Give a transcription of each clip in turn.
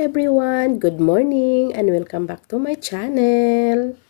everyone! Good morning and welcome back to my channel!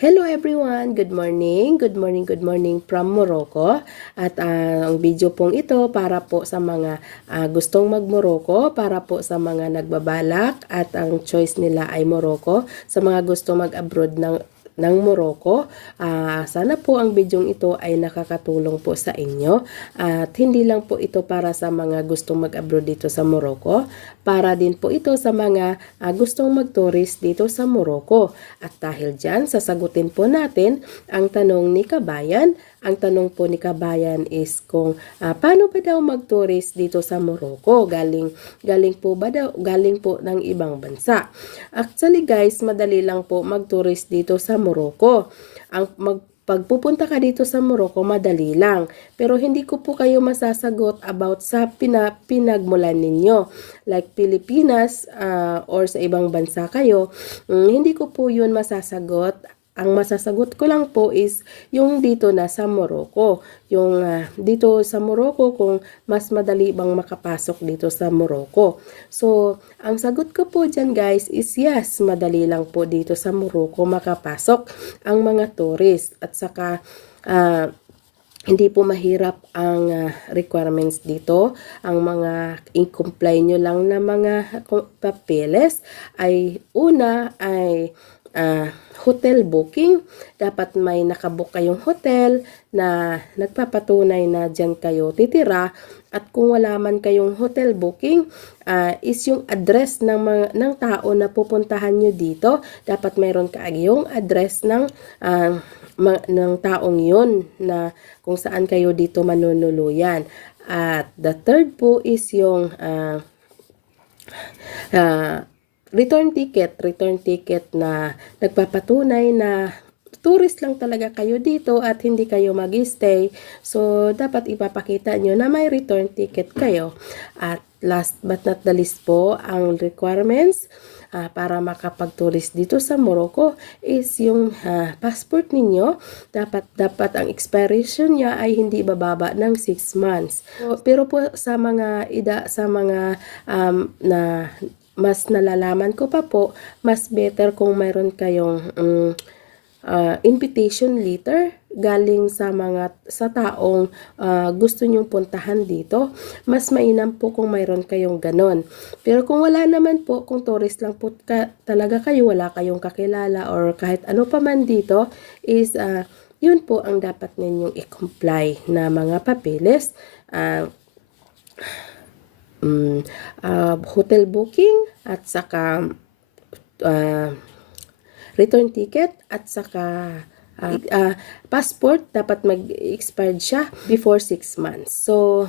Hello everyone! Good morning! Good morning, good morning from Morocco. At ah, ang video pong ito para po sa mga ah, gustong mag-Morocco, para po sa mga nagbabalak at ang choice nila ay Morocco. Sa mga gustong mag-abroad ng ng Morocco. Ah, sana po ang bidyong ito ay nakakatulong po sa inyo. At hindi lang po ito para sa mga gustong mag-abroad dito sa Morocco. Para din po ito sa mga ah, gustong mag-tourist dito sa Morocco. At dahil dyan, sasagutin po natin ang tanong ni Kabayan. Ang tanong po ni Kabayan is kung ah, paano ba daw mag-tourist dito sa Morocco? Galing, galing po ba daw? Galing po ng ibang bansa. Actually guys, madali lang po mag-tourist dito sa Morocco. Ang mag pagpupunta ka dito sa Morocco, madali lang. Pero hindi ko po kayo masasagot about sa pina, pinagmulan ninyo. Like Pilipinas ah, or sa ibang bansa kayo, mm, hindi ko po yun masasagot. Ang masasagot ko lang po is yung dito na sa Morocco. Yung ah, dito sa Morocco kung mas madali bang makapasok dito sa Morocco. So, ang sagot ko po dyan guys is yes, madali lang po dito sa Morocco makapasok ang mga tourist. At saka, ah, hindi po mahirap ang ah, requirements dito. Ang mga i-comply nyo lang na mga papeles ay una ay ah, hotel booking. Dapat may nakabook kayong hotel na nagpapatunay na dyan kayo titira. At kung wala man kayong hotel booking, ah, is yung address ng, mga, ng tao na pupuntahan nyo dito. Dapat mayroon ka yung address ng ma- ng taong yun na kung saan kayo dito manunuluyan. At the third po is yung ah, ah, return ticket, return ticket na nagpapatunay na tourist lang talaga kayo dito at hindi kayo mag-stay. So, dapat ipapakita nyo na may return ticket kayo. At last but not the least po, ang requirements ah, para makapag-tourist dito sa Morocco is yung ah, passport ninyo. Dapat, dapat ang expiration niya ay hindi bababa ng 6 months. So, pero po sa mga ida sa mga um, na mas nalalaman ko pa po, mas better kung mayroon kayong um, uh, invitation letter galing sa mga sa taong uh, gusto nyong puntahan dito. Mas mainam po kung mayroon kayong ganon. Pero kung wala naman po, kung tourist lang po ka, talaga kayo, wala kayong kakilala or kahit ano pa man dito, is uh, yun po ang dapat ninyong i-comply na mga papeles. Uh, mm, uh, hotel booking at saka uh, return ticket at saka uh, uh, passport dapat mag-expired siya before 6 months. So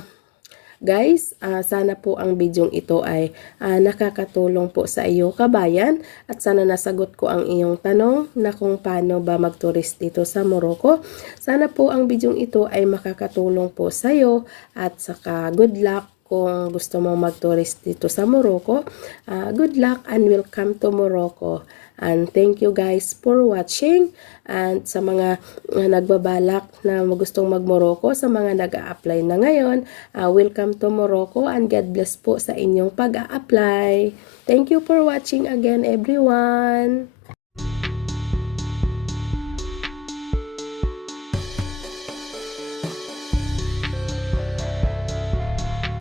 guys, uh, sana po ang bidyong ito ay uh, nakakatulong po sa iyo kabayan at sana nasagot ko ang iyong tanong na kung paano ba magturist dito sa Morocco. Sana po ang bidyong ito ay makakatulong po sa iyo at saka good luck kung gusto mo mag-tourist dito sa Morocco. Uh, good luck and welcome to Morocco. And thank you guys for watching. And sa mga uh, nagbabalak na gustong mag-Morocco, sa mga nag apply na ngayon, uh, welcome to Morocco and God bless po sa inyong pag-a-apply. Thank you for watching again everyone.